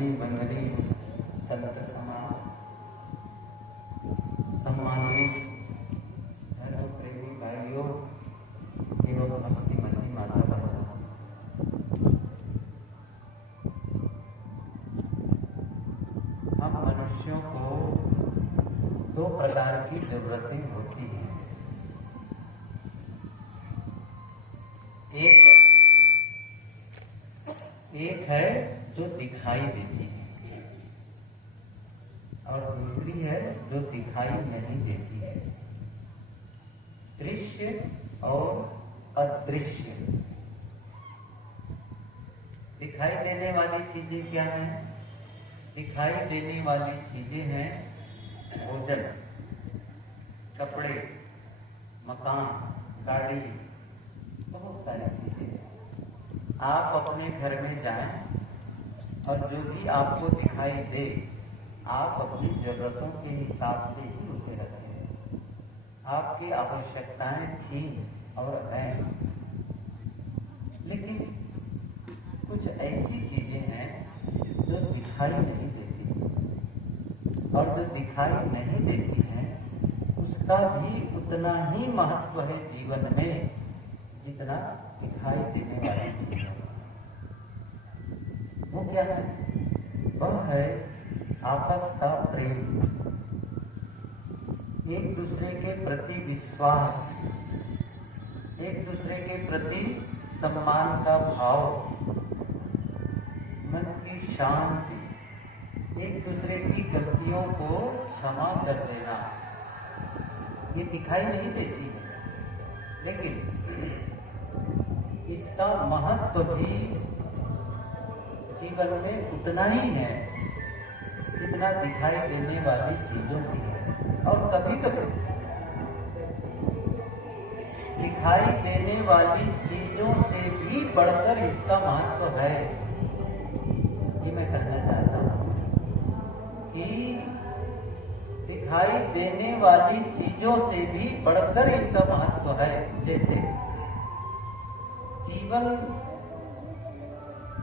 अंजनी मंगली संत समान सम्मानित धर्म प्रेमी भाइयों एवं भक्ति मनी माता बहनों, हम मनुष्यों को दो प्रकार की जरूरतें होती हैं। एक है जो दिखाई देती है और दूसरी है जो दिखाई नहीं देती है। दृश्य और अदृश्य। दिखाई देने वाली चीजें क्या हैं? दिखाई देने वाली चीजें हैं भोजन, कपड़े, मकान, गाड़ी, बहुत सारी चीजें। आप अपने घर में जाएं और जो भी आपको दिखाई दे आप अपनी जरूरतों के हिसाब से ही उसे रखें। आपकी आवश्यकताएं थी और हैं, लेकिन कुछ ऐसी चीजें हैं जो दिखाई नहीं देती, और जो दिखाई नहीं देती हैं उसका भी उतना ही महत्व है जीवन में जितना दिखाई देने वाली चीज है। वो क्या है? वह है आपस का प्रेम, एक दूसरे के प्रति विश्वास, एक दूसरे के प्रति सम्मान का भाव, मन की शांति, एक दूसरे की गलतियों को क्षमा कर देना। ये दिखाई नहीं देती है, लेकिन इसका महत्व भी जीवन में उतना ही है जितना दिखाई देने वाली चीजों की है। और कभी कभी दिखाई देने वाली चीजों से भी बढ़कर इसका महत्व है। ये मैं कहना चाहता हूं कि दिखाई देने वाली चीजों से भी बढ़कर इनका महत्व है। जैसे जीवन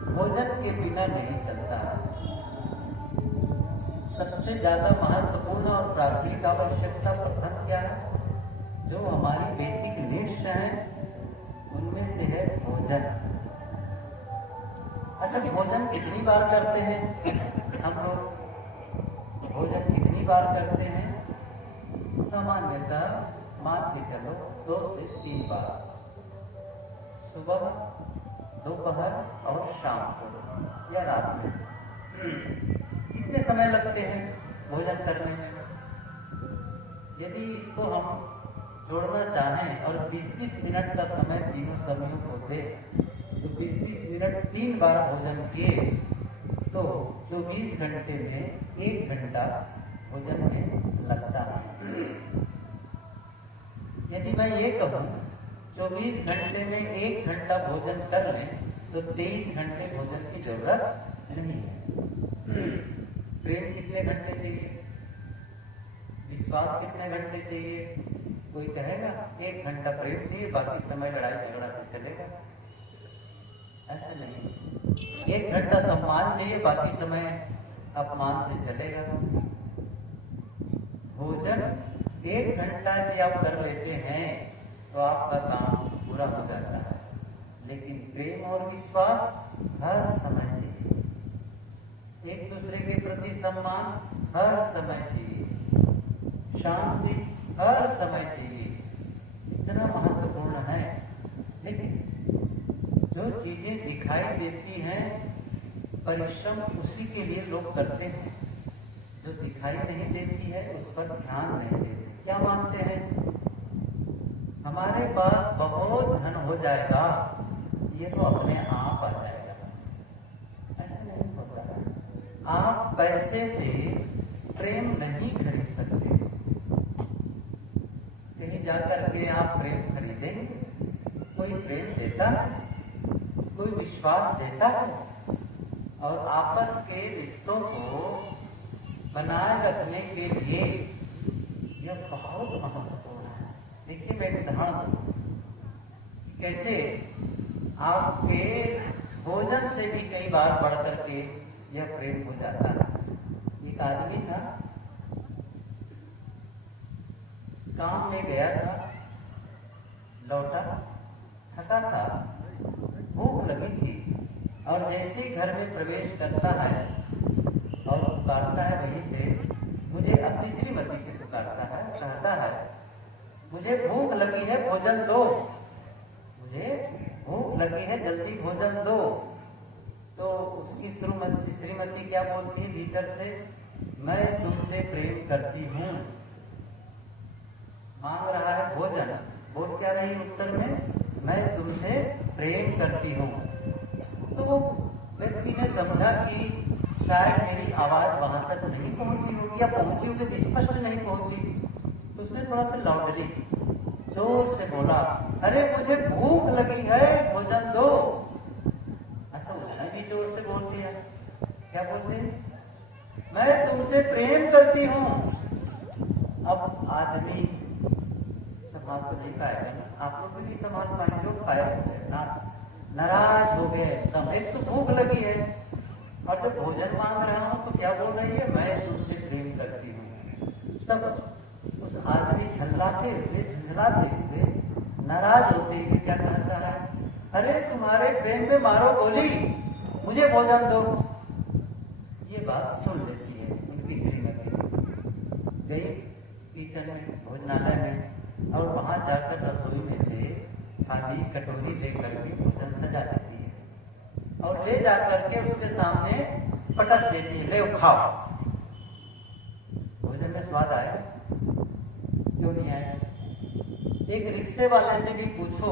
भोजन के बिना नहीं चलता। सबसे ज्यादा महत्वपूर्ण और प्राथमिक आवश्यकता प्रथम क्या है? जो हमारी बेसिक नीड्स हैं उनमें से है भोजन। अच्छा, भोजन कितनी बार करते हैं हम लोग? भोजन कितनी बार करते हैं? सामान्यतः मान के चलो 2 से 3 बार, सुबह, दोपहर और शाम को या रात में। कितने समय लगते हैं भोजन करने में? यदि इसको हम जोड़ना चाहें और 20-20 मिनट का समय तीनों समयों को दे तो 20-20 मिनट 3 बार भोजन किए तो 24 घंटे में 1 घंटा भोजन में लगता है। यदि मैं ये कहूँ 24 घंटे में 1 घंटा भोजन कर लें तो 23 घंटे भोजन की जरूरत नहीं है। प्रेम कितने घंटे चाहिए? विश्वास कितने घंटे चाहिए? कोई कहेगा 1 घंटा प्रेम चाहिए, बाकी समय लड़ाई झगड़ा से चलेगा। ऐसा नहीं। 1 घंटा सम्मान चाहिए, बाकी समय अपमान से चलेगा। भोजन 1 घंटा यदि आप कर लेते हैं तो आपका काम पूरा हो जाता है। लेकिन प्रेम और विश्वास हर समय चाहिए, एक दूसरे के प्रति सम्मान हर समय चाहिए, शांति हर समय चाहिए। इतना महत्वपूर्ण है। लेकिन जो चीजें दिखाई देती हैं परिश्रम उसी के लिए लोग करते हैं। जो दिखाई नहीं देती है उस पर ध्यान नहीं देते। क्या मानते हैं? हमारे पास बहुत धन हो जाएगा, ये तो अपने आप आ जाएगा। ऐसा नहीं होता है। आप पैसे से प्रेम नहीं खरीद सकते। कहीं जाकर के आप प्रेम खरीदेंगे? कोई प्रेम देता है? कोई विश्वास देता है? और आपस के रिश्तों को बनाए रखने के लिए यह बहुत महत्वपूर्ण है। देखिए, मैं उदाहरण दूं कैसे आपके भोजन से भी कई बार बढ़ करके यह प्रेम हो जाता है। एक आदमी था, काम में गया था, लौटा, थका था, भूख लगी थी, और जैसे ही घर में प्रवेश करता है और पुकारता है वहीं से, मुझे अपनी श्रीमती से पुकारता है, कहता है मुझे भूख लगी है, भोजन दो, मुझे भूख लगी है, जल्दी भोजन दो। तो उसकी श्रीमती क्या बोलती है भीतर से, मैं तुमसे प्रेम करती हूँ। मांग रहा है भोजन, बोल क्या रही उत्तर में, मैं तुमसे प्रेम करती हूँ। तो वो व्यक्ति ने समझा कि शायद मेरी आवाज वहां तक नहीं पहुंची होगी, या पहुंची होगी तो स्पष्ट नहीं पहुंची। तो उसने थोड़ा सा लाउडली जोर से बोला, अरे मुझे भूख लगी है, भोजन दो। अच्छा, उसने भी जोर से बोल दिया, क्या बोलते हैं, मैं तुमसे प्रेम करती हूँ। अब आदमी संभाल तो नहीं पाएगा ना, आप लोग भी नहीं संभाल पाएंगे, लोग पाए होते ना, नाराज हो गए एकदम। एक तो भूख लगी है और जब भोजन मांग रहा हूं तो क्या बोल रही है, मैं तुमसे प्रेम करती हूँ। तब उस आदमी झल्लाते हुए नाराज होते हुए क्या कहता है, अरे तुम्हारे प्रेम में मारो गोली, मुझे भोजन दो। ये बात सुन लेती है उनकी श्रीमती, गई किचन में, भोजनालय में, और वहां जाकर रसोई में से थाली कटोरी लेकर के भोजन सजा देती है और ले जाकर के उसके सामने पटक देती है, ले खाओ। भोजन में स्वाद आया, क्यों नहीं आया? एक रिक्शे वाले से भी पूछो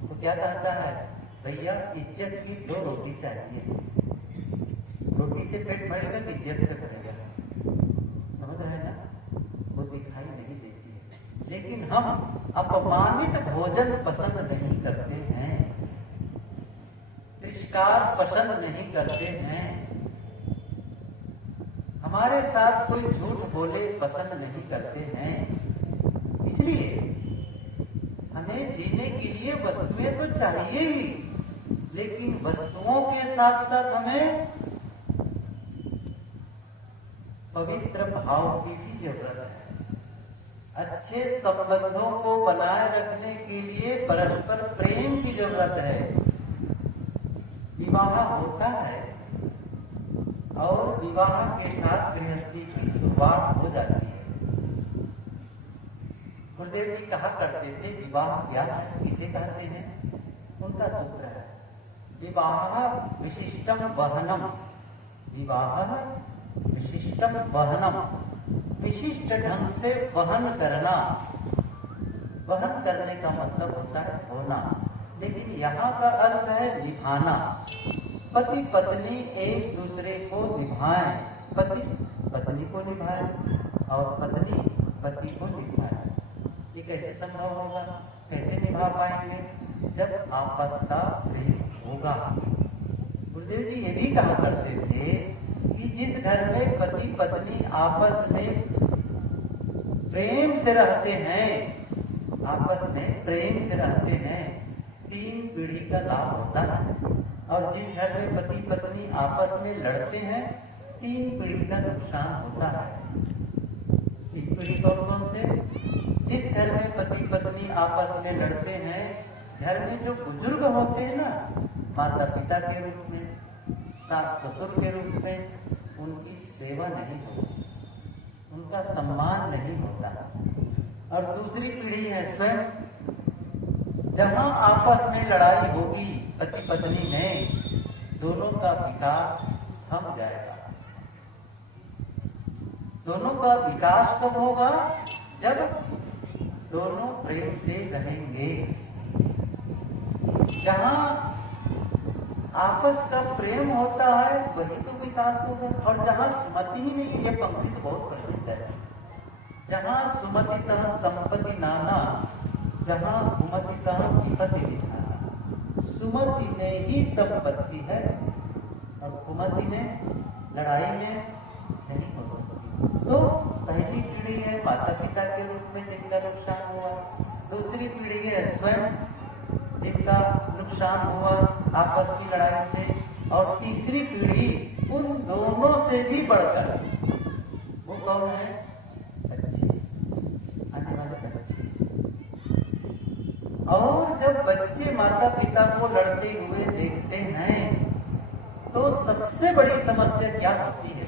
तो क्या कहता है, भैया इज्जत की 2 रोटी चाहिए, रोटी से पेट भरेगा कि इज्जत से भरेगा, समझ रहे हैं ना? वो दिखाई नहीं देती है। लेकिन हम अपमानित भोजन पसंद नहीं करते हैं, तिरस्कार पसंद नहीं करते हैं, हमारे साथ कोई झूठ बोले पसंद नहीं करते हैं। इसलिए हमें जीने के लिए वस्तुएं तो चाहिए ही, लेकिन वस्तुओं के साथ साथ हमें पवित्र भाव की भी जरूरत है। अच्छे संबंधों को बनाए रखने के लिए परस्पर प्रेम की जरूरत है। विवाह होता है और विवाह के साथ गृहस्थी की शुरुआत हो जाती है। गुरुदेव जी कहा करते थे, विवाह क्या है, किसे कहते हैं? उनका सूत्र है, विवाह विशिष्टम वहनम, विवाह विशिष्टम वहनम, विशिष्ट ढंग से वहन करना। वहन करने का मतलब होता है होना, लेकिन यहाँ का अर्थ है निभाना। पति पत्नी एक दूसरे को निभाएं, पति पत्नी को निभाए और पत्नी पति को निभाए। ये कैसे संभव होगा, कैसे निभा पाएंगे? जब आपस का प्रेम होगा। गुरुदेव जी ये भी कहा करते थे कि जिस घर में पति पत्नी आपस में प्रेम से रहते हैं, आपस में प्रेम से रहते हैं, 3 पीढ़ी का लाभ होता है। और जिस घर में पति पत्नी आपस में लड़ते हैं, 3 पीढ़ी का नुकसान होता है। 3 पीढ़ी कौन कौन से? जिस घर में पति पत्नी आपस में लड़ते हैं, घर में जो बुजुर्ग होते हैं ना, माता पिता के रूप में, सास ससुर के रूप में, उनकी सेवा नहीं होती, उनका सम्मान नहीं होता। और दूसरी पीढ़ी है स्वयं, जहां आपस में लड़ाई होगी पति पत्नी में, दोनों का विकास थम जाएगा। दोनों का विकास कब होगा? जब दोनों प्रेम से रहेंगे। जहां आपस का प्रेम होता है वही तो विकास होगा। और जहां सुमति ही नहीं, ये पंक्ति तो बहुत प्रसिद्ध है, जहां सुमतितः संपत्ति नाना, जहां सुमतितः विपत्ति निधाना। सुमति में ही संपत्ति है और कुमति में, लड़ाई में नहीं हो सकती। तो पहली पीढ़ी है माता पिता के रूप में जिनका नुकसान हुआ, दूसरी पीढ़ी है स्वयं जिनका नुकसान हुआ आपस की लड़ाई से, और तीसरी पीढ़ी उन दोनों से भी बढ़कर वो कौन है? बच्चे, आने वाले बच्चे। और जब बच्चे माता पिता को लड़ते हुए देखते हैं तो सबसे बड़ी समस्या क्या होती है?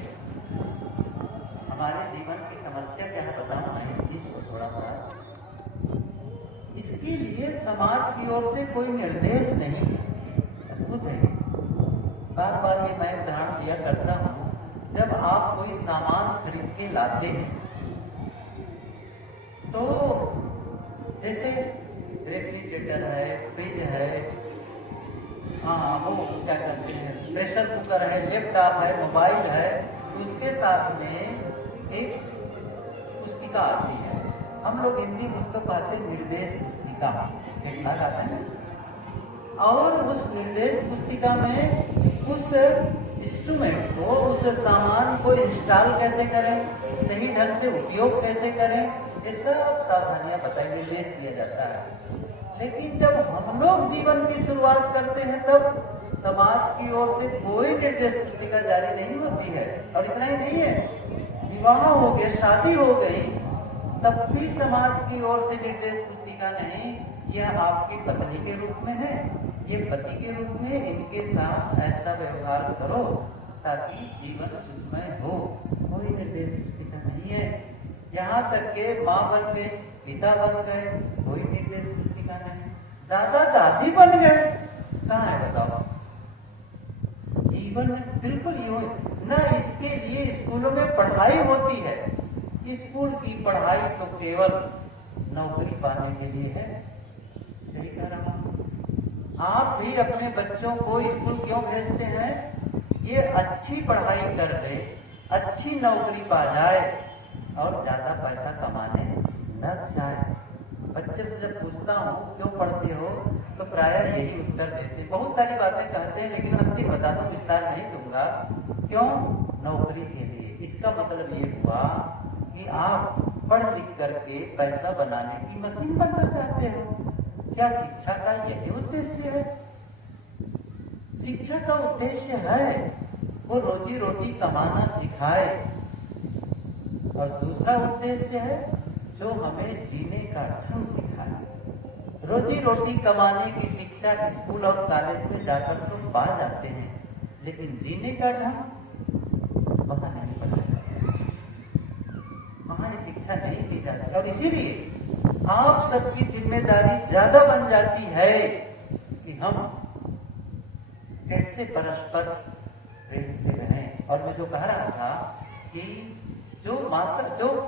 हमारे जीवन की समस्या क्या है बताऊं मैं इस चीज को थोड़ा बड़ा। इसके लिए समाज की ओर से कोई निर्देश नहीं है। अद्भुत है। बार बार ये मैं उदाहरण दिया करता हूं, जब आप कोई सामान खरीद के लाते हैं तो जैसे रेफ्रिजरेटर है, फ्रिज है, हाँ वो क्या कहते हैं, प्रेशर कुकर है, लैपटॉप है, मोबाइल है, तो उसके साथ में एक पुस्तिका आती है। हम लोग हिंदी में उसको कहते हैं निर्देश पुस्तिका, देखना आता है। और उस निर्देश पुस्तिका में उस इंस्ट्रूमेंट को, उस सामान को इंस्टॉल कैसे करें, सही ढंग से उपयोग कैसे करें, ये सब सावधानियां बताई, निर्देश दिया जाता है। लेकिन जब हम लोग जीवन की शुरुआत करते हैं तब समाज की ओर से कोई निर्देश पुस्तिका जारी नहीं होती है। और इतना ही नहीं है, विवाह हो गया, शादी हो गई, तब भी समाज की ओर से निर्देश पुस्तिका नहीं, यह आपकी पत्नी के रूप में है, ये पति के रूप में, इनके साथ ऐसा व्यवहार करो ताकि जीवन सुखमय हो। कोई निर्देश पुस्तिका नहीं है। यहाँ तक के माँ बन गए, पिता बन गए, कोई निर्देश पुस्तिका नहीं। दादा दादी बन गए, कहाँ है बताओ? जीवन में बिल्कुल यूं न इसके लिए स्कूलों में पढ़ाई होती है। स्कूल की पढ़ाई तो केवल नौकरी पाने के लिए है। सही कह रहा हूं। आप भी अपने बच्चों को स्कूल क्यों भेजते हैं? ये अच्छी पढ़ाई कर ले, अच्छी नौकरी पा जाए और ज्यादा पैसा कमाने लग जाए। बच्चे से जब पूछता हूँ क्यों पढ़ते हो तो प्रायः यही उत्तर देते हैं। बहुत सारी बातें कहते हैं लेकिन अंतिम बता दूं, विस्तार नहीं दूंगा। क्यों? नौकरी के लिए। इसका मतलब ये हुआ कि आप पढ़ लिख करके पैसा बनाने की मशीन बनना चाहते हो। क्या शिक्षा का यही उद्देश्य है? शिक्षा का उद्देश्य है वो रोजी रोटी कमाना सिखाए, और दूसरा उद्देश्य है जो हमें जीने का ढंग सिखाए। रोजी रोटी कमाने की शिक्षा स्कूल और कॉलेज में जाकर तो पा जाते हैं, लेकिन जीने का ढंग वहां नहीं पढ़ाया जाता, वहां शिक्षा नहीं दी जाती। और इसीलिए आप सबकी जिम्मेदारी ज्यादा बन जाती है कि हम कैसे परस्पर प्रेम से रहें। और मैं जो कह रहा था कि जो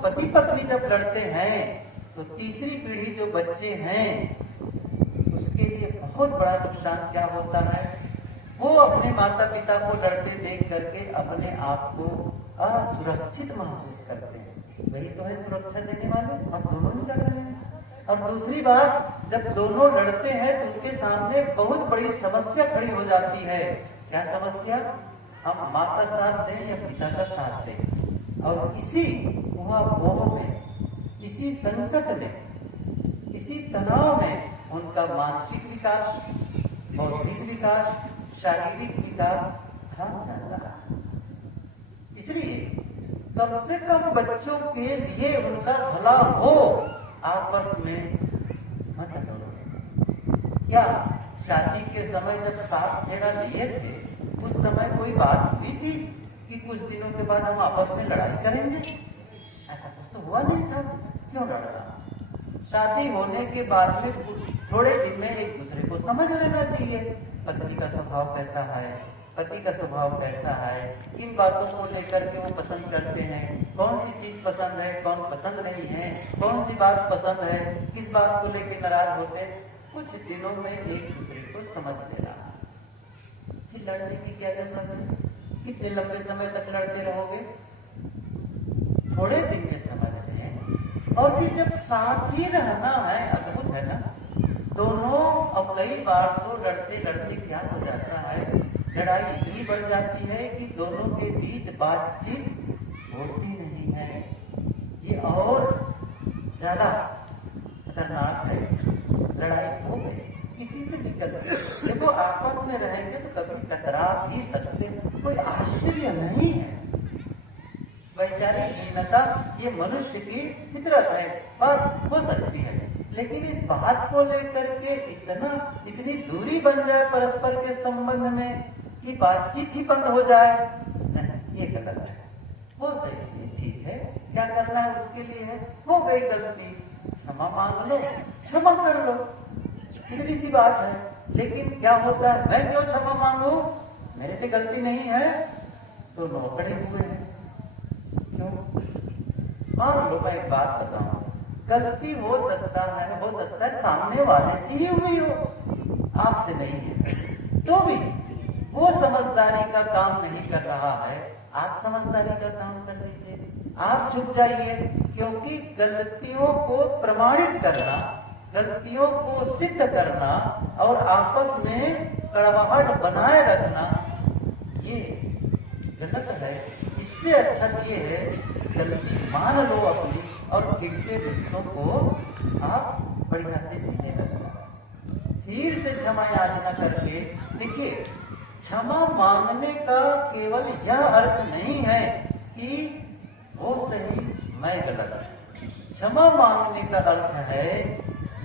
पति पत्नी जब लड़ते हैं तो तीसरी पीढ़ी जो बच्चे हैं उसके लिए बहुत बड़ा नुकसान क्या होता है? वो अपने माता पिता को लड़ते देख करके अपने आप को असुरक्षित महसूस करते हैं। वही तो है सुरक्षा देने वाले, और दोनों ही लड़ रहे हैं। और दूसरी बात, जब दोनों लड़ते हैं तो उनके सामने बहुत बड़ी समस्या खड़ी हो जाती है। क्या समस्या? हम माँ का साथ दें या पिता का साथ दें? और इसी मोह में, इसी संकट में, इसी तनाव में उनका मानसिक विकास, बौद्धिक विकास, शारीरिक विकास थम जाता है। इसलिए कम से कम बच्चों के लिए उनका भला हो, आपस में मत लड़ो। क्या शादी के समय जब साथ फेरा लिए थे उस समय कोई बात हुई थी कि कुछ दिनों के बाद हम आपस में लड़ाई करेंगे? ऐसा कुछ तो हुआ नहीं था। क्यों लड़ रहा? शादी होने के बाद में थोड़े दिन में एक दूसरे को समझ लेना चाहिए। पत्नी का स्वभाव कैसा है, पति का स्वभाव कैसा है, किन बातों को लेकर के वो पसंद करते हैं, कौन सी चीज पसंद है, कौन पसंद नहीं है, कौन सी बात पसंद है, किस बात को लेकर नाराज होते हैं। कुछ दिनों में एक दूसरे को समझ लेना, फिर लड़ने की क्या जरूरत है? कितने लंबे समय तक लड़ते रहोगे? थोड़े दिन में समझ लें, और फिर जब साथ ही रहना है, अद्भुत है ना दोनों। अब कई बार तो लड़ते लड़ते क्या हो जाता है, लड़ाई इतनी बढ़ जाती है कि दोनों के बीच बातचीत होती नहीं है। ये और ज्यादा खतरनाक है। लड़ाई हो गई, किसी इसी से निकलती है। देखो आपस में रहेंगे तो कभी टकरा भी सकते, कोई आश्चर्य नहीं है। वैचारिक भिन्नता ये मनुष्य की फितरत है, बात हो सकती है, लेकिन इस बात को लेकर के इतनी दूरी बन जाए परस्पर के संबंध में कि बातचीत ही बंद हो जाए, नहीं, ये गलत है। वो सही है, ठीक है, क्या करना है उसके लिए है, हो गई गलती, क्षमा मांग लो, क्षमा कर लो, इतनी सी बात है। लेकिन क्या होता है, मैं क्यों क्षमा मांगू, मेरे से गलती नहीं है, तो नौकड़े हुए हैं। क्यों? मान लो मैं एक बात बताऊं, गलती हो सकता है सामने वाले से ही हुई हो, आपसे नहीं है, तो भी वो समझदारी का काम नहीं कर रहा है, आप समझदारी का काम कर लीजिए, आप झुक जाइए, क्योंकि गलतियों को प्रमाणित करना, गलतियों को सिद्ध करना और आपस में कड़वाहट बनाए रखना ये गलत है। इससे अच्छा ये है गलती मान लो अपनी और फिर से रिश्तों को आप बढ़िया से जीने लगना, फिर से क्षमा याचना करके देखिए। क्षमा मांगने का केवल यह अर्थ नहीं है कि वो सही मैं गलत, क्षमा मांगने का अर्थ है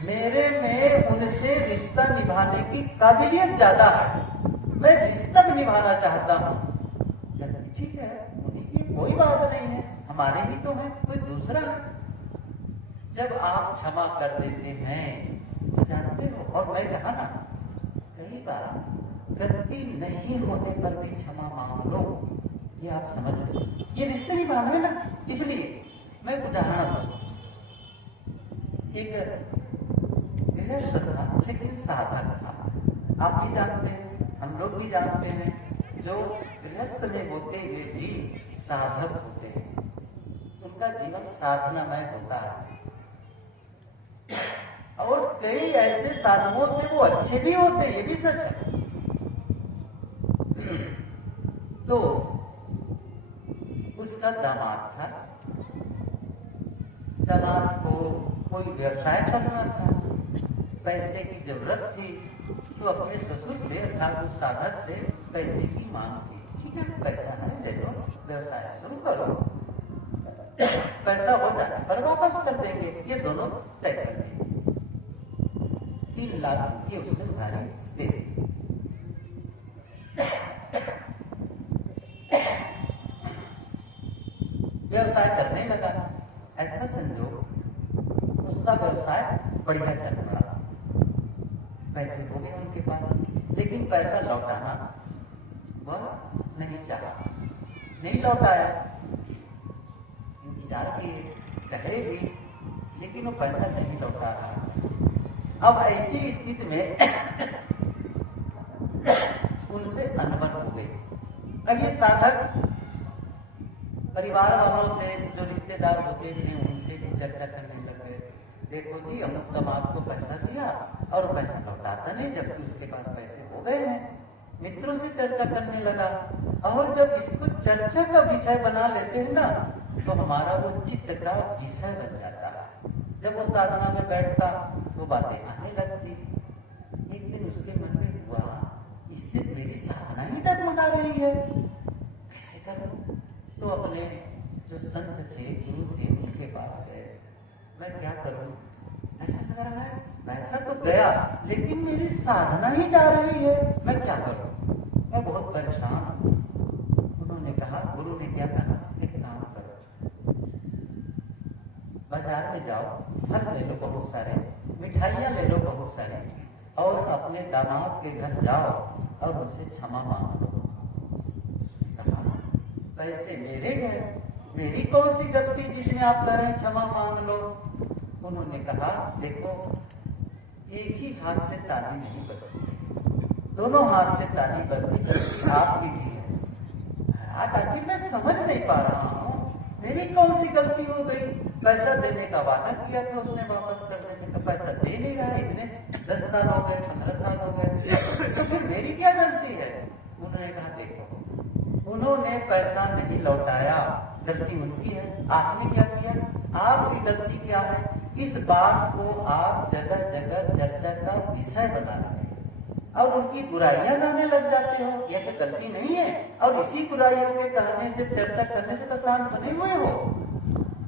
मेरे में उनसे रिश्ता निभाने की काबिलियत ज्यादा है, मैं रिश्ता भी निभाना चाहता हूँ, ठीक है, उन्हीं की कोई बात नहीं है, हमारे ही तो है, कोई दूसरा है। जब आप क्षमा कर देते हैं तो जानते हो, और मैं कहा ना कई बार गलती नहीं होने पर भी क्षमा मांग लो, ये आप समझ लो, ये रिश्ते निभाना है ना। इसलिए मैं उदाहरण दूं, एक गृहस्थ था लेकिन साधक था, आप भी जानते हैं, हम लोग भी जानते हैं, जो गृहस्थ में होते हुए भी साधक होते हैं, उनका जीवन साधनामय होता है, और कई ऐसे साधनों से वो अच्छे भी होते हैं, ये भी सच है। तो उसका दामाद था, दामाद को कोई व्यवसाय करना था, पैसे की जरूरत थी, तो अपने ससुर से अर्थात उस साधक से पैसे की मांग की, ठीक है पैसा है ले लो, व्यवसाय शुरू करो, पैसा हो जाने पर वापस कर देंगे, ये दोनों तय कर देंगे। 3 लाख रुपये उसने उधारी दे दी। व्यवसाय करने लगा, ऐसा संजोग उसका व्यवसाय बढ़िया चल पड़ा, पैसे हो गए उनके पास, लेकिन पैसा लौटाना वह नहीं चाहा, नहीं लौटाया, इंतजार किए, ठहरे भी, लेकिन वो पैसा नहीं लौटा रहा। अब ऐसी स्थिति में उनसे अनबन हो गई। अब ये साधक परिवार वालों से, जो रिश्तेदार होते थे, उनसे भी चर्चा करने लगे, देखो जी अमुक दामाद को पैसा दिया और पैसा लौटाता नहीं, जबकि उसके पास पैसे हो गए हैं। मित्रों से चर्चा करने लगा, और जब इसको चर्चा का विषय बना लेते हैं ना, तो हमारा वो चित्त का विषय बन जाता है। जब वो साधना में बैठता तो बातें आने लगती। एक दिन उसके मन में हुआ, इससे मेरी साधना ही डगमगा रही है, कैसे करूं? तो अपने जो संत थे, गुरु थे, उनके पास गए, मैं क्या करूं, ऐसा लग रहा है, पैसा तो गया लेकिन मेरी साधना ही जा रही है, मैं क्या करूं, मैं बहुत परेशान हूं। उन्होंने कहा, गुरु ने क्या कहा, एक काम करो, बाजार में जाओ, फल ले लो बहुत सारे, मिठाइयां ले लो बहुत सारे, और अपने दामाद के घर जाओ और उनसे क्षमा मांग लो। पैसे मेरे गए, मेरी कौन सी गलती जिसमें आप कह रहे हैं क्षमा मांग लो? उन्होंने कहा, देखो एक ही हाथ से ताली नहीं बजती, दोनों हाथ से ताली बजती, गलती आपकी भी है। आज आखिर मैं समझ नहीं पा रहा हूँ, मेरी कौन सी गलती हो गई? पैसा देने का वादा किया था उसने, वापस कर देने का, पैसा दे नहीं रहा, इतने 10 साल हो गए, 15 साल हो गए, तो फिर मेरी क्या गलती है? उन्होंने कहा, देखो उन्होंने पैसा नहीं लौटाया, गलती उनकी है, आपने क्या किया, आपकी गलती क्या है? इस बात को आप जगह जगह चर्चा का विषय बना रहे हैं। और उनकी बुराइयां गाने लग जाते हो, यह तो गलती नहीं है, और इसी बुराइयों के कहने से, चर्चा करने से तो शांत बने हुए हो।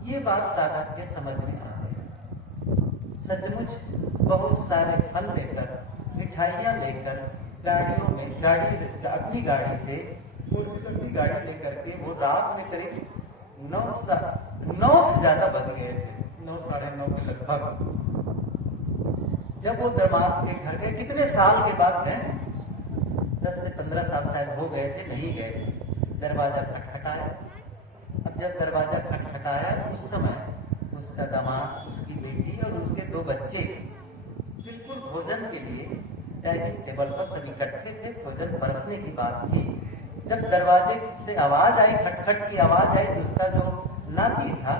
ये बात साधक के समझ में आ गई। सचमुच बहुत सारे फल लेकर, मिठाइयां लेकर, गाड़ियों में अपनी गाड़ी से, अपनी गाड़ी लेकर के वो रात में करीब 9 से ज्यादा बज गए थे, 9 साढ़े 9 के लगभग। जब वो दामाद के घर गए, कितने साल के बाद गए, 10 से 15 साल शायद हो गए थे, नहीं गए थे। दरवाजा खटखटाया। अब जब दरवाजा खटखटाया उस समय उसका दामाद, उसकी बेटी और उसके 2 बच्चे बिल्कुल भोजन के लिए डाइनिंग टेबल पर सब इकट्ठे थे, भोजन परसने की बात थी। जब दरवाजे से आवाज आई, खटखट की आवाज आई, तो उसका जो नाती था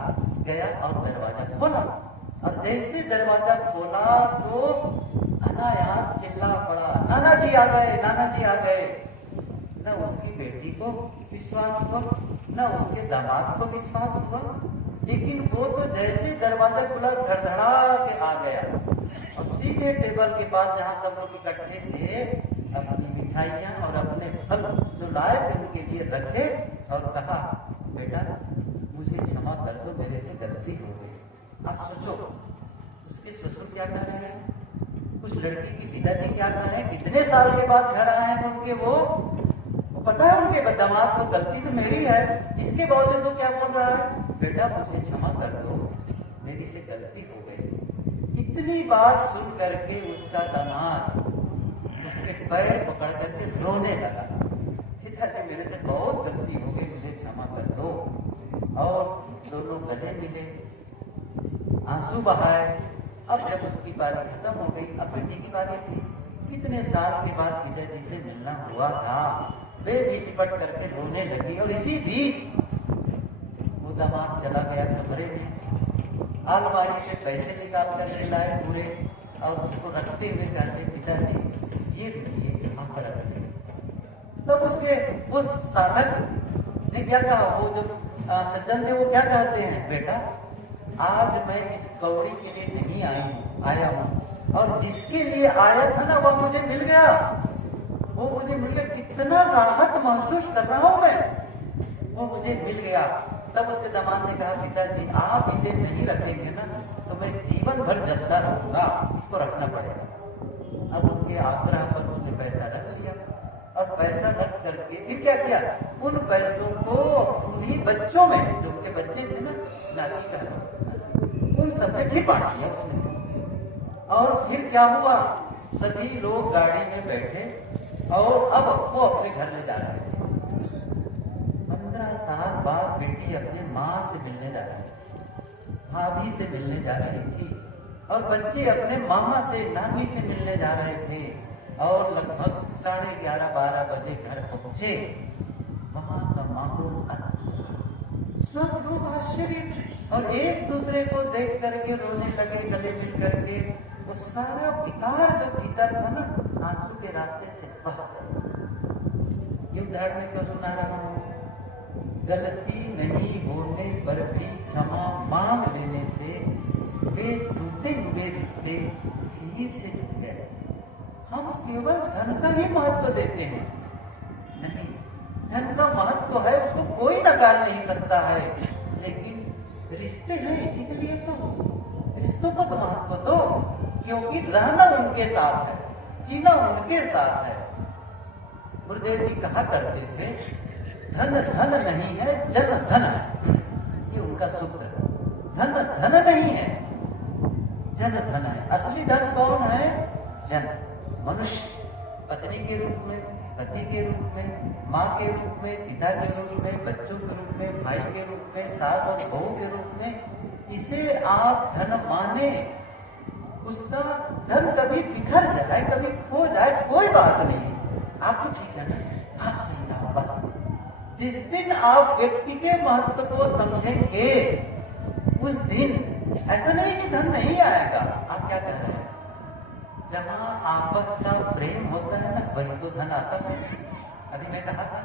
गया और दरवाजा खोला, और जैसे दरवाजा खोला तो अनायास चिल्ला पड़ा, नाना जी आ गए, नाना जी आ गए। न उसकी बेटी को विश्वास हुआ, न उसके दामाद को विश्वास हुआ, लेकिन वो तो जैसे दरवाजा खुला धड़धड़ा के आ गया और सीधे टेबल के पास जहाँ सब लोग इकट्ठे थे, अपनी मिठाइयाँ और अपने फल जो लाए थे उनके लिए रखे और कहा, बेटा मुझे क्षमा कर दो, मेरे से गलती हो गई। आप सोचो उसके ससुर क्या कर रहे हैं, उस लड़की की पिताजी क्या कर रहे हैं, कितने साल के बाद घर आए हैं उनके, वो पता है उनके दामाद को गलती तो मेरी है, इसके बावजूद तो क्या बोल रहा है, बेटा मुझे क्षमा कर दो, मेरी से गलती हो गई। इतनी बात सुन करके उसका दामाद उसके पैर पकड़ करके रोने लगा, पिताजी मेरे से बहुत गलती हो गई, मुझे क्षमा कर दो। और दोनों गले मिले, आंसू बहाए। अब जब उसकी बारी खत्म हो गई, अब बेटी की बारी थी। कितने साल के बाद पिताजी से मिलना हुआ था, वे भी लिपट करके रोने लगी। और इसी बीच वो दामाद चला गया कमरे में, अलमारी से पैसे निकाल कर लाए पूरे, और उसको रखते हुए कहते, पिताजी ये यहाँ पर रखिए। तब उसके उस साधक ने क्या कहा, वो जो सज्जन थे वो क्या कहते हैं, बेटा आज मैं इस कौड़ी के लिए नहीं आया हूँ, और जिसके लिए आया था ना वह मुझे मिल गया, वो मुझे मिल गया, कितना राहत महसूस कर रहा हूँ मैं, वो मुझे मिल गया। तब उसके दामाद ने कहा, पिताजी आप इसे नहीं रखेंगे ना तो मैं जीवन भर जलता रहूंगा, इसको रखना पड़ेगा। अब उनके आग्रह पर उसने पैसा रख लिया, और पैसा रख करके फिर क्या किया, उन पैसों को उन्हीं बच्चों में, जो उनके बच्चे थे ना, नाती का, उन सब में फिर बांट दिया उसने। और फिर क्या हुआ, सभी लोग गाड़ी में बैठे और अब वो अपने घर ले जा रहे थे। 15 साल बाद बेटी अपने माँ से मिलने जा रही थी, भाभी से मिलने जा रही थी, और बच्चे अपने मामा से, नानी से मिलने जा रहे थे। और लगभग 11:30-12 बजे घर पहुंचे। वहां का माहौल सब लोग आश्चर्य और एक दूसरे को देख करके रोने लगे, गले मिल करके। वो सारा विकार जो भीतर था ना, आंसू के रास्ते से बह गया। ये उदाहरण में क्यों सुना रहा हूं, गलती नहीं होने पर भी क्षमा मांग लेने से वे टूटे हुए रिश्ते धीरे से जुड़ गए। हम केवल धन का ही महत्व देते हैं, नहीं, धन का महत्व है, उसको कोई नकार नहीं सकता है, लेकिन रिश्ते हैं, इसी के लिए तो रिश्तों का तो महत्व दो, क्योंकि रहना उनके साथ है, जीना उनके साथ है। गुरुदेव जी कहा करते थे, धन धन नहीं है, जन धन है। ये उनका सूत्र है। धन धन नहीं है, जन धन है। असली धन कौन है? जन, मनुष्य, पत्नी के रूप में, पति के रूप में, माँ के रूप में, पिता के रूप में, बच्चों के रूप में, भाई के रूप में, सास और बहू के रूप में। इसे आप धन माने, उसका धन कभी बिखर जाए, कभी खो जाए, कोई बात नहीं, आप तो ठीक है ना, आप सही रहो बस। जिस दिन आप व्यक्ति के महत्व को समझेंगे, उस दिन ऐसा नहीं कि धन नहीं आएगा। आप क्या कह रहे हैं? जहाँ आपस का प्रेम होता है ना, वही तो धन आता है। अभी मैं कहा था,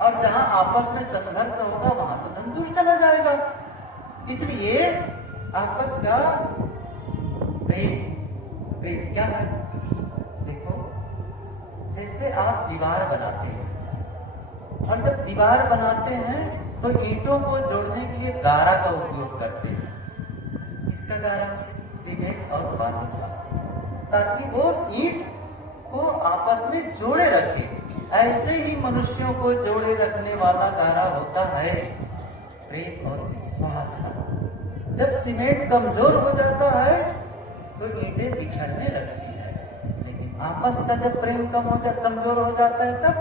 और जहाँ आपस में संघर्ष होगा वहां तो धन दूर चला जाएगा। इसलिए आपस का प्रेम क्या है? देखो, जैसे आप दीवार बनाते हैं, और जब दीवार बनाते हैं तो ईंटों को जोड़ने के लिए गारा का उपयोग करते हैं। इसका गारा सीमेंट और बालू का, ताकि वो ईंट को आपस में जोड़े रखे। ऐसे ही मनुष्यों को जोड़े रखने वाला गारा होता है प्रेम और विश्वास का। जब सीमेंट कमजोर हो जाता है तो ईंटें बिखरने लगती है, लेकिन आपस का जब प्रेम कमजोर हो जाता है तब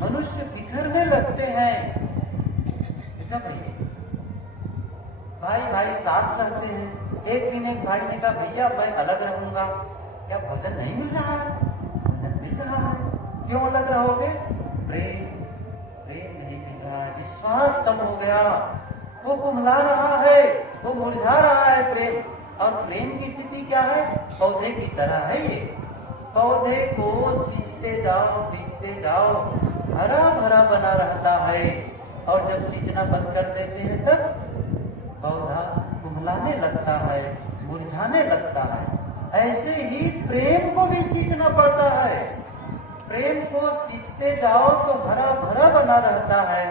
मनुष्य बिखरने लगते हैं। ऐसा भाई भाई साथ रहते हैं। एक दिन एक भाई ने कहा, भैया मैं अलग रहूंगा। क्या भोजन नहीं मिल रहा है? भोजन मिल रहा है। क्यों अलग रहोगे? प्रेम नहीं मिल रहा है, विश्वास कम हो गया, वो कुम्हला रहा है, वो मुरझा रहा है प्रेम। और प्रेम की स्थिति क्या है? पौधे की तरह है ये। पौधे को सींचते जाओ, हरा भरा बना रहता है, और जब सींचना बंद कर देते हैं तब पौधा कुम्हलाने लगता है, मुरझाने लगता है। ऐसे ही प्रेम को भी सींचना पड़ता है। प्रेम को सींचते जाओ तो हरा भरा बना रहता है,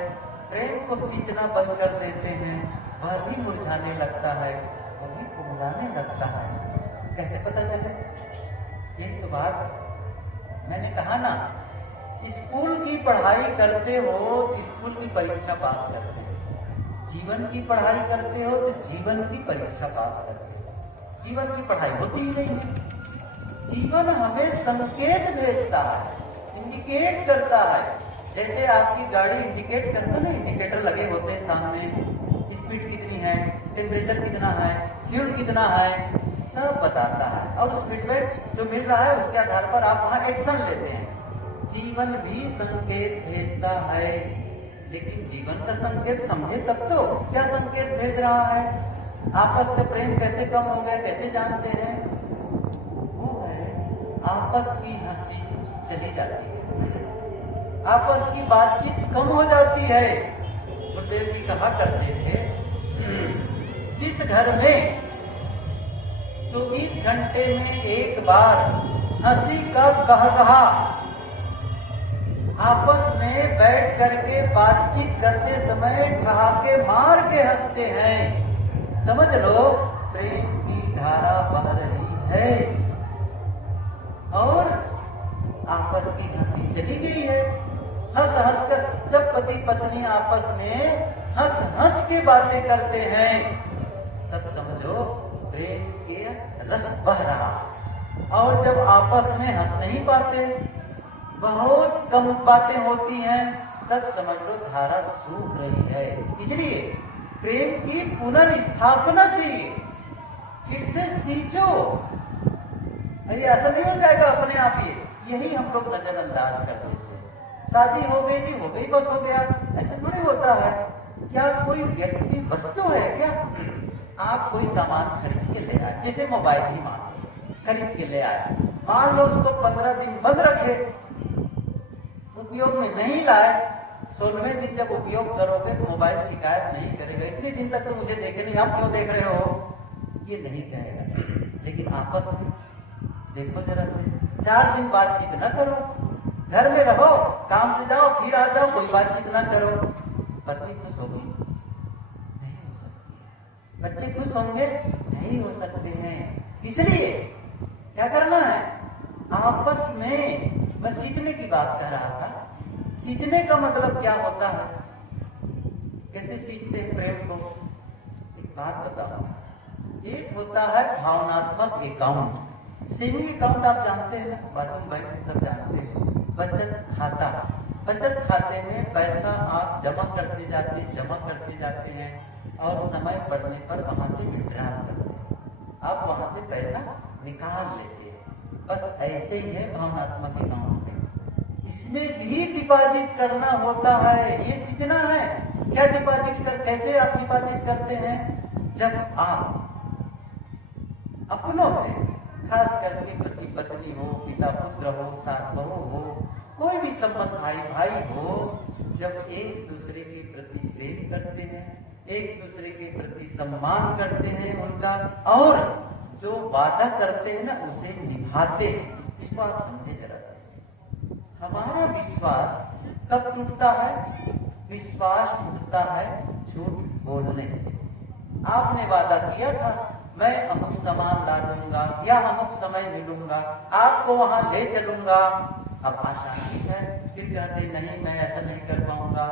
प्रेम को सींचना बंद कर देते हैं, वह भी मुरझाने लगता है, वह भी कुम्हलाने लगता है। कैसे पता चले? यही तो बात मैंने कहा ना, स्कूल की पढ़ाई करते हो तो स्कूल की परीक्षा पास करते हो, जीवन की पढ़ाई करते हो तो जीवन की परीक्षा पास करते हो। जीवन की पढ़ाई होती ही नहीं है। जीवन हमें संकेत भेजता है, इंडिकेट करता है। जैसे आपकी गाड़ी इंडिकेट करता ना, इंडिकेटर लगे होते हैं सामने, स्पीड कितनी है, टेम्परेचर कितना है, फ्यूल कितना है, सब बताता है। और उस फीडबैक जो मिल रहा है उसके आधार पर आप वहां एक्शन लेते हैं। जीवन भी संकेत भेजता है, लेकिन जीवन का संकेत समझे तब तो। क्या संकेत भेज रहा है? आपस का प्रेम कैसे कम हो गया, कैसे जानते हैं? वो है आपस की हंसी चली जाती है, आपस की बातचीत कम हो जाती है। गुरुदेव जी कहा करते थे, जिस घर में 24 घंटे में एक बार हंसी का कहकहा, आपस में बैठ करके बातचीत करते समय ठहाके मार के हंसते हैं, समझ लो प्रेम की धारा बह रही है और आपस की हंसी चली गई है। हंस हंस कर जब पति पत्नी आपस में हंस हंस के बातें करते हैं तब समझो प्रेम के रस बह रहा। और जब आपस में हंस नहीं पाते, बहुत कम बातें होती हैं, तब समझ लो धारा सूख रही है। इसलिए प्रेम की पुनर्स्थापना चाहिए, फिर से सींचो। ये ऐसा नहीं हो जाएगा अपने आप ही, यही हम लोग नजरअंदाज कर देते हैं। शादी हो गई जी, हो गई, बस हो गया, ऐसे थोड़ी होता है। क्या कोई व्यक्ति वस्तु है क्या? आप कोई सामान खरीद के ले आए, जैसे मोबाइल ही मान लो खरीद के ले आए, मान लो उसको 15 दिन बंद रखे, उपयोग में नहीं लाए, 16वें दिन जब उपयोग करोगे तो मोबाइल शिकायत नहीं करेगा, इतने दिन तक तो मुझे देखे नहीं, आप क्यों देख रहे हो, ये नहीं कहेगा। लेकिन आपस में देखो जरा से, 4 दिन बातचीत न करो, घर में रहो, काम से जाओ फिर आ जाओ, कोई बातचीत न करो, पत्नी खुश होगी? नहीं हो सकती है। बच्चे खुश होंगे? नहीं हो सकते हैं। इसलिए क्या करना है? आपस में, मैं सींचने की बात कर रहा था। सींचने का मतलब क्या होता है? कैसे सींचते हैं प्रेम को? एक बात बताओ। एक होता है भावनात्मक अकाउंट, सेविंग अकाउंट आप जानते हैं ना, बाथरूम बैंक सब जानते हैं। बचत खाता, बचत खाते में पैसा आप जमा करते जाते हैं और समय पड़ने पर वहां से विड्रॉ करते हैं, आप वहां से पैसा निकाल लेते हैं। बस ऐसे ही है भावनात्मक अकाउंट में, इसमें भी डिपॉजिट करना होता है। ये सीखना है। क्या डिपॉजिट कर, कैसे आप डिपॉजिट करते हैं? जब आप अपनों से, खास करके पति पत्नी हो, पिता पुत्र हो, सास बहू हो, कोई भी संबंध भाई भाई हो, जब एक दूसरे के प्रति प्रेम करते हैं, एक दूसरे के प्रति सम्मान करते हैं उनका, और जो वादा करते हैं ना उसे निभाते हैं। इसको आप समझे जरा से। हमारा विश्वास कब टूटता है? विश्वास टूटता है झूठ बोलने से। आपने वादा किया था मैं अमुक सामान ला दूंगा या अमुक समय मिलूंगा, आपको वहां ले चलूंगा। अब आशा ठीक है, फिर कहते नहीं मैं ऐसा नहीं कर पाऊंगा,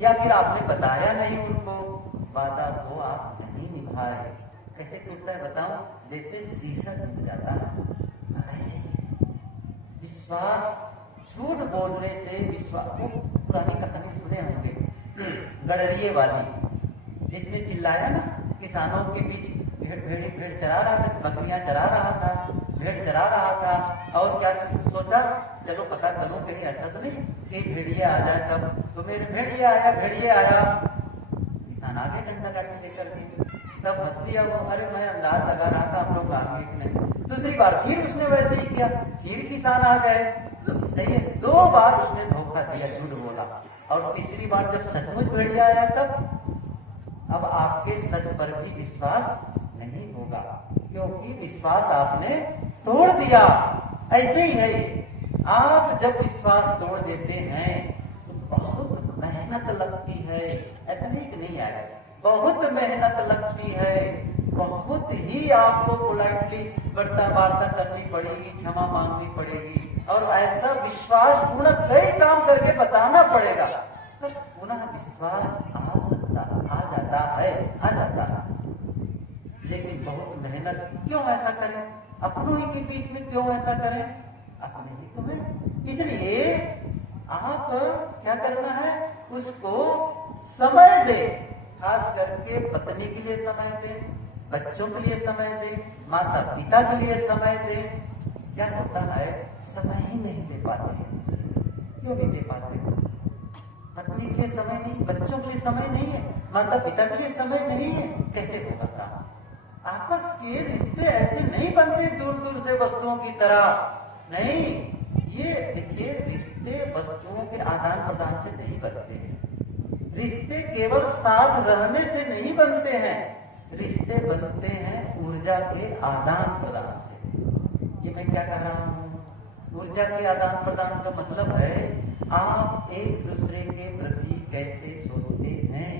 या फिर आपने बताया नहीं उनको, वादा वो आप नहीं निभाए। कैसे टूटता है बताओ? जैसे शीशा टूट जाता है ऐसे विश्वास झूठ बोलने से विश्वास। वो पुरानी कहानी सुने होंगे गडरिये वाली, जिसने चिल्लाया ना किसानों के बीच भेड़ चरा रहा था, बकरियां चरा रहा था, भेड़ चरा रहा था, और क्या सोचा चलो पता करो कहीं ऐसा तो नहीं कि भेड़िया आ जाए। तब तो मेरे भेड़िया आया, किसान आगे डंडा लाठी लेकर के, तब हंस दिया वो, अरे मैं अंदाज लगा रहा था आप लोग आगे नहीं। दूसरी बार फिर उसने वैसे ही किया, फिर किसान आ गए। सही है, 2 बार उसने धोखा दिया, झूठ बोला। और तीसरी बार जब सचमुच भेड़िया आया तब अब आपके सच पर भी विश्वास नहीं होगा, क्योंकि विश्वास आपने तोड़ दिया। ऐसे ही है, आप जब विश्वास तोड़ देते हैं तो बहुत मेहनत लगती है, ऐसा नहीं कि नहीं आएगा, बहुत मेहनत लगती है, बहुत ही आपको पोलाइटली वार्ता करनी पड़ेगी, क्षमा मांगनी पड़ेगी, और ऐसा विश्वास पूर्ण कई काम करके बताना पड़ेगा, तो पुनः विश्वास आ जाता है। लेकिन बहुत मेहनत क्यों ऐसा करें? अपनों ही के बीच में क्यों ऐसा करें? अपने ही तो है। इसलिए आप क्या करना है, उसको समय दे, खास करके पत्नी के लिए समय दे, बच्चों के लिए समय दे, माता पिता के लिए समय दे। क्या होता है, समय ही नहीं दे पाते हैं। क्यों नहीं दे पाते? पत्नी के लिए समय नहीं, बच्चों के लिए समय नहीं है, माता पिता के लिए समय नहीं है, कैसे होगा काम? आपस के रिश्ते ऐसे नहीं बनते दूर दूर से वस्तुओं की तरह। नहीं, ये देखिए रिश्ते वस्तुओं के आदान प्रदान से नहीं बनते हैं। रिश्ते केवल साथ रहने से नहीं बनते हैं, रिश्ते बनते हैं ऊर्जा के आदान प्रदान से। ये मैं क्या कह रहा हूँ? ऊर्जा के आदान प्रदान का मतलब है आप एक दूसरे के प्रति कैसे सोचते हैं,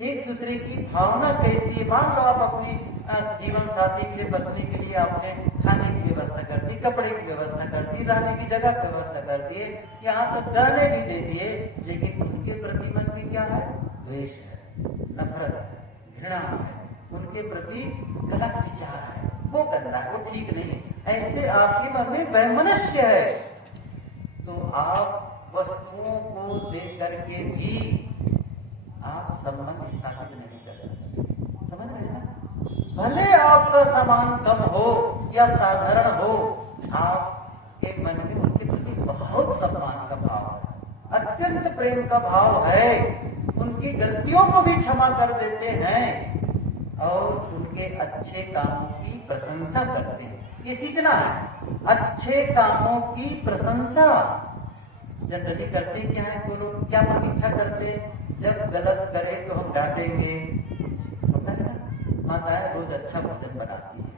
एक दूसरे की भावना कैसी है। मान लो आप अपनी जीवन साथी के लिए, पत्नी के लिए आपने खाने की व्यवस्था कर दी, कपड़े की व्यवस्था कर दी, रहने की जगह की व्यवस्था कर दिए, यहाँ तक गहने भी दे दिए, लेकिन उनके प्रति मन में क्या है? द्वेष है, नफरत है, घृणा है, उनके प्रति गलत विचार है, वो गंदा है, वो ठीक नहीं है, ऐसे आपके मन में वैमनस्य है, तो आप वस्तुओं को देख करके भी आप संबंध स्थापित नहीं कर सकते। समझ रहे हैं? भले आपका सामान कम हो या साधारण हो, आपके मन में उनके प्रति बहुत सम्मान का भाव है, अत्यंत प्रेम का भाव है, उनकी गलतियों को भी क्षमा कर देते हैं और उनके अच्छे कामों की प्रशंसा करते हैं। ये सीखना है, अच्छे कामों की प्रशंसा। जनरली करते क्या है, वो लोग क्या प्रतीक्षा करते? जब गलत करे तो हम डांटेंगे, होता है ना? माताएं रोज अच्छा भोजन बनाती है,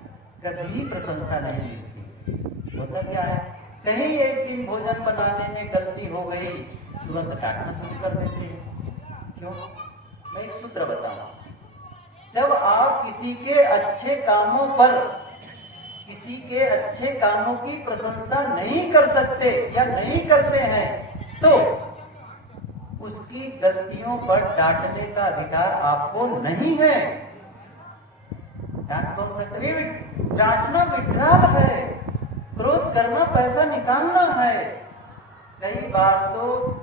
कभी प्रशंसा नहीं मिलती। होता क्या है, कहीं एक दिन भोजन बनाने में गलती हो गई, तुरंत डांटना शुरू कर देते हैं। क्यों? मैं एक सूत्र बताऊं, जब आप किसी के अच्छे कामों पर, किसी के अच्छे कामों की प्रशंसा नहीं कर सकते या नहीं करते हैं, तो उसकी गलतियों पर डांटने का अधिकार आपको नहीं है। डांट कौन सकते? डांटना विड्राल है, क्रोध करना पैसा निकालना है। कई बार तो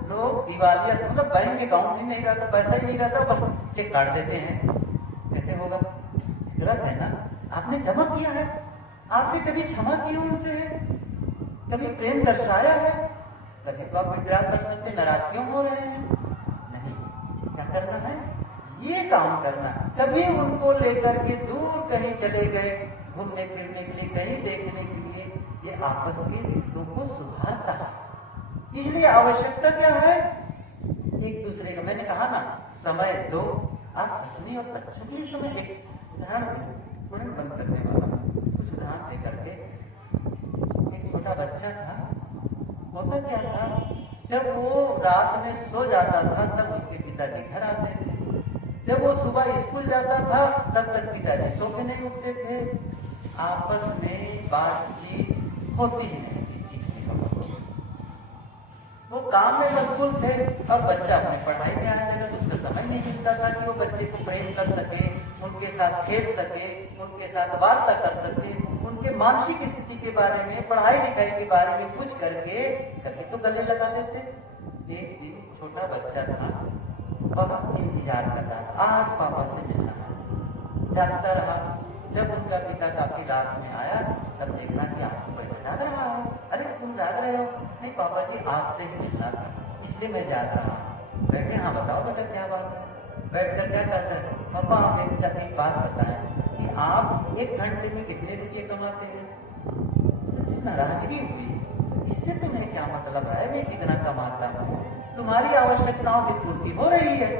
लोग दिवालिया से, मतलब बैंक अकाउंट ही नहीं रहता, पैसा ही नहीं रहता, बस चेक काट देते हैं। कैसे होगा? गलत है ना? आपने जमा किया है, आपने कभी क्षमा की उनसे, कभी प्रेम दर्शाया है, तभी तो आप विड्राल कर सकते। नाराज क्यों हो रहे हैं? नहीं, क्या करना है? ये काम करना। कभी उनको लेकर के दूर कहीं चले गए घूमने फिरने के लिए, कहीं देखने के लिए, ये आपस के रिश्तों को सुधारता है। इसलिए आवश्यकता क्या है? एक दूसरे का, मैंने कहा ना, समय दो। आप पत्नी और बच्चों के लिए समय, एक उदाहरण दो, थोड़ा बंद करने वाला कुछ उदाहरण दे करके। एक छोटा बच्चा था, होता क्या था, जब वो रात में सो जाता था तब उसके पिताजी घर आते थे, जब वो सुबह स्कूल जाता था तब तक पिताजी सो के नहीं उठते थे, आपस में बातचीत होती ही नहीं थी। वो काम में मशगूल थे। अब बच्चा अपनी पढ़ाई में आने लगा तो उसका समय नहीं मिलता था कि वो बच्चे को प्रेम कर सके, उनके साथ खेल सके, उनके साथ वार्ता कर सके, उनके मानसिक स्थिति के बारे में, पढ़ाई लिखाई के बारे में पूछ करके कभी तो गले लगा देते। एक दिन छोटा बच्चा था, बहुत इंतजार कर रहा था, आज पापा से मिलना है। जागता रहा। जब उनका पिता काफी रात में आया तब देखना कि आज तो बच्चा जाग रहा है। अरे तुम जाग रहे हो? नहीं पापा जी, आपसे ही मिलना था इसलिए मैं जाग रहा हूँ। बैठे, हाँ बताओ बेटा क्या बात है। बैठकर क्या कहता है, पापा आप एक बात बताएं कि आप 1 घंटे में कितने रुपये कमाते हैं? नाराजगी हुई, इससे तुम्हें क्या मतलब है मैं कितना कमाता हूँ? तुम्हारी आवश्यकताओं की पूर्ति हो रही है।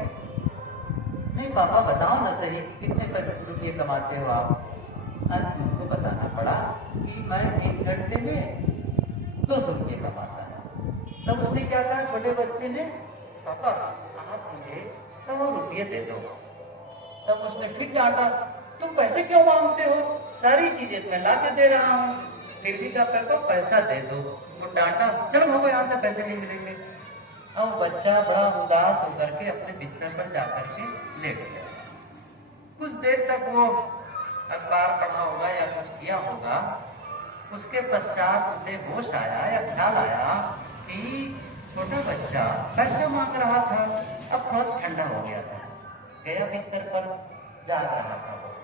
नहीं पापा बताओ ना सही, कितने रुपये कमाते हो आप? अंत में उनको बताना पड़ा कि मैं 1 घंटे में 200 रुपये कमाता है। तब उसने क्या कहा, छोटे बच्चे ने, पापा आप मुझे 100 रुपये दे दो। तब उसने फिर डांटा, तुम पैसे क्यों मांगते हो? सारी चीजें मैं ला के दे रहा हूँ, फिर भी क्या करता, पैसा दे दो। वो डांटा, चलो भागो यहाँ से, पैसे नहीं मिलेंगे। अब बच्चा बड़ा उदास होकर के अपने बिस्तर पर जाकर के लेट गया। कुछ देर तक वो अखबार पढ़ा होगा या कुछ किया होगा। उसके पश्चात उसे होश आया या ख्याल आया कि छोटा बच्चा पैसे मांग रहा था। अब थोड़ा ठंडा हो गया था, गया बिस्तर पर, जा रहा था वो,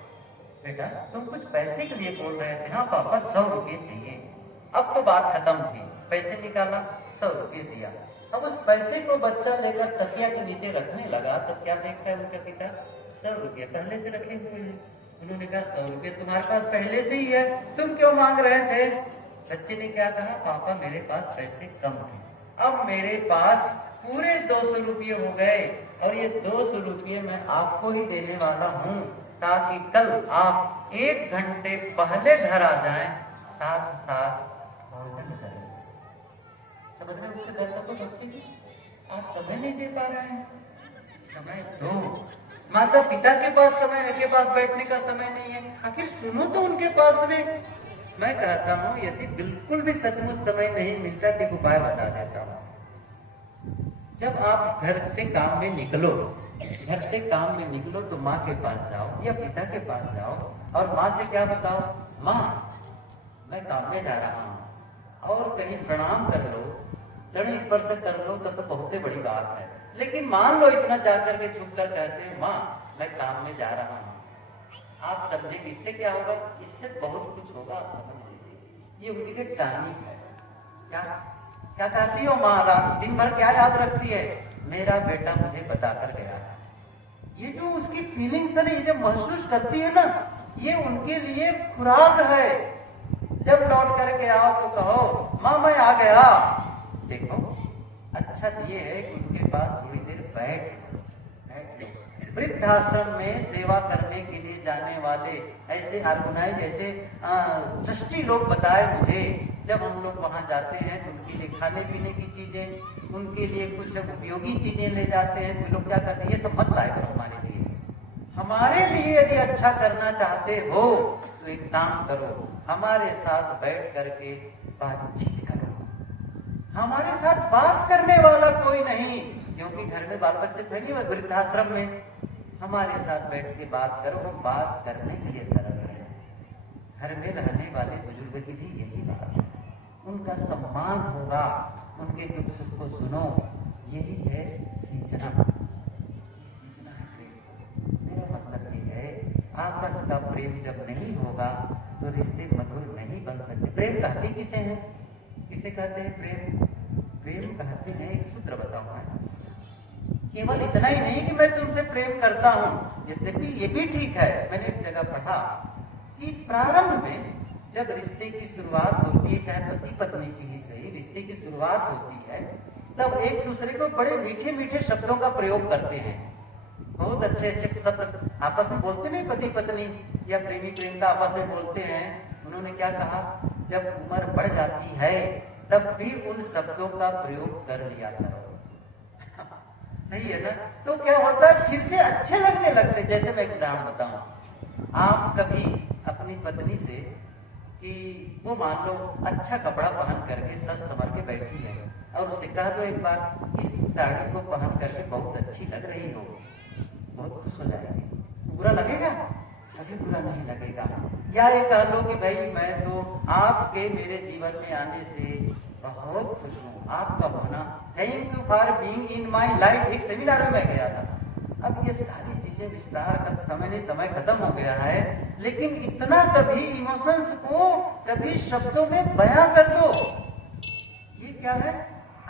बेटा तुम कुछ पैसे के लिए बोल रहे थे? हाँ पापा 100 रुपये चाहिए। अब तो बात खत्म थी, पैसे निकाला, 100 रुपये दिया। अब उस पैसे को बच्चा लेकर तकिया के नीचे रखने लगा तब क्या देखता है उनका पिता, 100 रुपये पहले से रखे हुए हैं। उन्होंने कहा 100 रुपये तुम्हारे पास पहले से ही है, तुम क्यों मांग रहे थे? बच्चे ने क्या कहा, पापा मेरे पास पैसे कम थे, अब मेरे पास पूरे 200 रुपये हो गए और ये 200 रुपये मैं आपको ही देने वाला हूँ ताकि कल आप 1 घंटे पहले घर आ जाएं, साथ साथ भोजन करें। समझ में उससे डरता तो बच्चे की, आप समय नहीं दे पा रहे हैं, समय दो। माता पिता के पास समय है, के पास बैठने का समय नहीं है, आखिर सुनो तो उनके पास में। मैं कहता हूँ यदि बिल्कुल भी सचमुच समय नहीं मिलता तो एक उपाय बता देता हूँ। जब आप घर से काम में निकलो, घर से काम में निकलो तो माँ के पास जाओ या पिता के पास जाओ और माँ से क्या बताओ, माँ मैं काम में जा रहा हूँ, और कहीं प्रणाम कर लो, चरण स्पर्श कर लो तो बहुत बड़ी बात है। लेकिन मान लो इतना जाकर के छुप कर कहते हैं माँ मैं काम में जा रहा हूँ, आप समझेंगे इससे क्या होगा? इससे बहुत कुछ होगा, आप समझ लीजिए। ये उनकी एक टॉनिक है। क्या क्या कहती हो माँ? दिन भर क्या याद रखती है? मेरा बेटा मुझे बताकर गया है। ये जो उसकी फीलिंग्स है, ये जो महसूस करती है ना, ये उनके लिए खुराक है। जब लौट करके आओ तो कहो माँ मैं आ गया। देखो अच्छा ये है कि उनके पास थोड़ी देर बैठ लो। वृद्धाश्रम में सेवा करने के लिए जाने वाले ऐसे ऑर्गेनाइज, ऐसे ट्रस्टी लोग बताए मुझे, जब हम लोग वहां जाते हैं तो उनके लिए खाने पीने की चीजें, उनके लिए कुछ उपयोगी चीजें ले जाते हैं। तो लोग क्या कहते हैं, ये सब मत लाए करो हमारे लिए। हमारे लिए यदि अच्छा करना चाहते हो तो एक काम करो, हमारे साथ बैठ करके बातचीत करो। हमारे साथ बात करने वाला कोई नहीं, क्योंकि घर में बाल बच्चे थे नहीं, वृद्धाश्रम में। हमारे साथ बैठ के बात करो, हम बात करने के लिए तरस रहे हैं। घर में रहने वाले बुजुर्ग की भी यही बात है, उनका सम्मान होगा, उनके दुख सुख को सुनो, यही है सींचना। सींचना है प्रेम। मेरा मतलब ये है आपस का प्रेम जब नहीं होगा तो रिश्ते मधुर नहीं बन सकते। प्रेम कहते किसे हैं? किसे कहते हैं प्रेम? प्रेम कहते हैं, एक सूत्र बताऊंगा, केवल इतना ही नहीं कि मैं तुमसे प्रेम करता हूं, यद्यपि ये भी ठीक है। मैंने एक जगह पढ़ा कि प्रारंभ में जब रिश्ते की शुरुआत होती है, चाहे पति पत्नी की ही सही, रिश्ते की शुरुआत होती है, तब एक दूसरे को बड़े मीठे मीठे शब्दों का प्रयोग करते हैं। बहुत अच्छे अच्छे शब्द आपस में बोलते नहीं, पति पत्नी या प्रेमी प्रेमिका आपस में बोलते हैं। उन्होंने क्या कहा, जब उम्र बढ़ जाती है तब भी उन शब्दों का प्रयोग कर लिया करो। सही है ना? तो क्या होता है, फिर से अच्छे लगने लगते। जैसे मैं एक उदाहरण बताऊं, आप कभी अपनी पत्नी से कि वो मान लो अच्छा कपड़ा पहन करके सज संवर के बैठी है और उससे कह दो एक बार, इस साड़ी को पहन करके बहुत अच्छी लग रही हो, बहुत खुश हो जाएगी। बुरा लगेगा? कभी बुरा नहीं लगेगा। या ये कह लो कि भाई मैं तो आपके मेरे जीवन में आने से बहुत खुश हूँ, आपका होना, thank you for being in my life. एक सेमिनार में मैं गया था। अब ये सारी चीजें विस्तार का समय नहीं, समय खत्म हो गया है, लेकिन इतना कभी इमोशंस को कभी शब्दों में बयां कर दो। ये क्या है?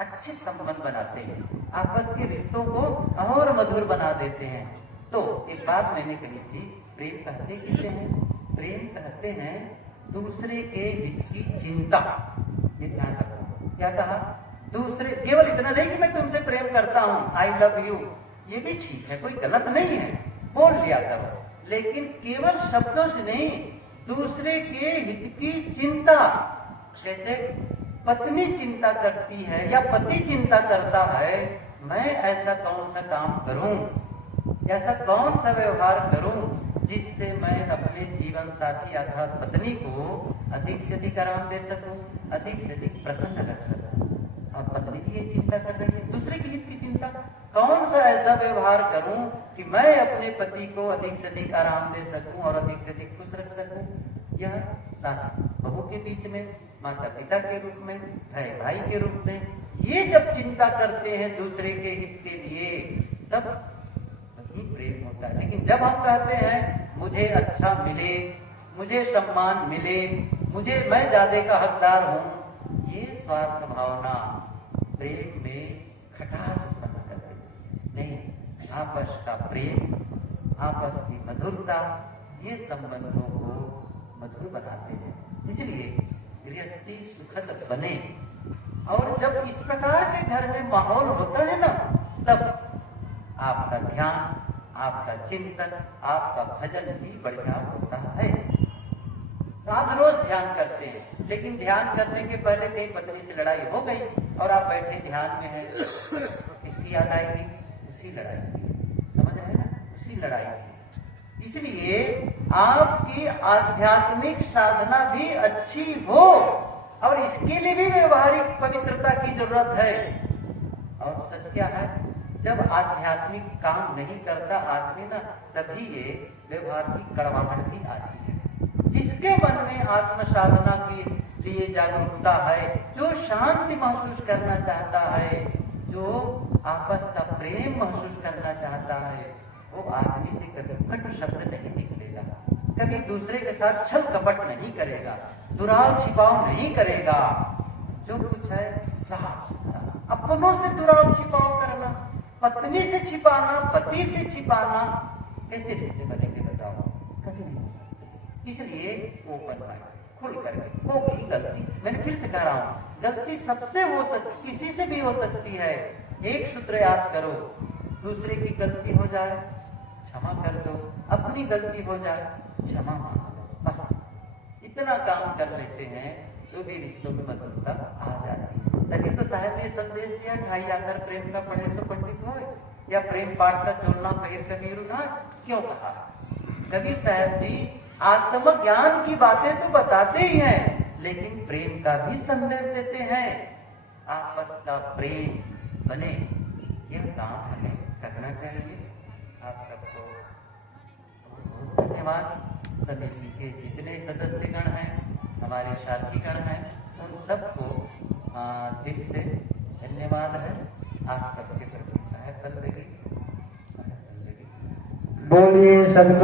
अच्छे संबंध बनाते हैं, आपस के रिश्तों को और मधुर बना देते हैं। तो एक बात मैंने कही थी, प्रेम कहते किसे हैं? प्रेम कहते हैं दूसरे के हित की चिंता। ये ध्यान रखो। क्या कहा? दूसरे, केवल इतना नहीं कि मैं तुमसे प्रेम करता हूं, आई लव यू, ये भी ठीक है, कोई गलत नहीं है, बोल लिया करो, लेकिन केवल शब्दों से नहीं, दूसरे के हित की चिंता। जैसे पत्नी चिंता करती है या पति चिंता करता है, मैं ऐसा कौन सा काम करूं, ऐसा कौन सा व्यवहार करूं जिससे मैं अपने जीवन साथी अर्थात पत्नी को अधिक से अधिक आराम दे सकूं, अधिक से अधिक प्रसन्न कर सकूं। और पत्नी की ये चिंता कर रही है, दूसरे के हित की चिंता, कौन सा ऐसा व्यवहार करूं कि मैं अपने पति को अधिक से अधिक आराम दे सकूं और अधिक से अधिक खुश रख सकूं। यह सास बहू के बीच में, माता पिता के रूप में, भाई भाई के रूप में, ये जब चिंता करते हैं दूसरे के हित के लिए, तब प्रेम होता है। लेकिन जब हम कहते हैं मुझे अच्छा मिले, मुझे सम्मान मिले, मुझे, मैं ज्यादा का हकदार हूं, ये स्वार्थ भावना प्रेम में खटास उत्पन्न कर देती। नहीं, आपस का प्रेम, आपस की मधुरता, ये संबंधों को मधुर बनाते हैं। इसलिए गृहस्थी सुखद बने। और जब इस प्रकार के घर में माहौल होता है ना, तब आपका ध्यान, आपका चिंतन, आपका भजन भी बढ़िया होता है। आप रोज ध्यान करते हैं, लेकिन ध्यान करने के पहले कहीं पत्नी से लड़ाई हो गई और आप बैठे ध्यान में हैं, इसकी याद आएगी उसी लड़ाई की। समझ रहे हैं ना? उसी लड़ाई की। इसलिए आपकी आध्यात्मिक साधना भी अच्छी हो, और इसके लिए भी व्यवहारिक पवित्रता की जरूरत है। और सच क्या है, जब आध्यात्मिक काम नहीं करता आदमी ना, तभी ये व्यवहार की कड़वाहट भी आती है। जिसके मन में आत्म साधना के लिए जागरूकता है, जो शांति महसूस करना चाहता है, जो आपस का प्रेम महसूस करना चाहता है, वो आदमी से कभी कटु शब्द नहीं निकलेगा, कभी दूसरे के साथ छल कपट नहीं करेगा, दुराव छिपाव नहीं करेगा। जो कुछ है साफ सुथरा, अपनों से दुराव छिपाव करना, पत्नी से छिपाना, पति से छिपाना, कैसे रिश्ते बनेंगे बताओ? कभी नहीं हो सकते। इसलिए ओपन माइंड, खुल करके, होगी गलती, मैंने फिर से कह रहा हूं, गलती सबसे हो सकती, किसी से भी हो सकती है। एक सूत्र याद करो, दूसरे की गलती हो जाए क्षमा कर दो, अपनी गलती हो जाए क्षमा मांग लो, बस इतना काम कर लेते हैं तो भी रिश्तों में मधुरता आ जाती है। तभी तो साहब ने संदेश दिया, ढाई आकर प्रेम का पढ़े तो पंडित हो, या प्रेम पाठ का चोलना पहर कबीर उठा। क्यों कहा? कबीर साहब जी आत्मज्ञान की बातें तो बताते ही हैं, लेकिन प्रेम का भी संदेश देते हैं। आपस का प्रेम बने, यह काम हमें करना चाहिए। आप सबको धन्यवाद। समिति के जितने सदस्यगण हैं, हमारे साथीगण हैं, उन सबको दिल से धन्यवाद है। आप सबके प्रति सहायता लगी। बोलिए सदगुरु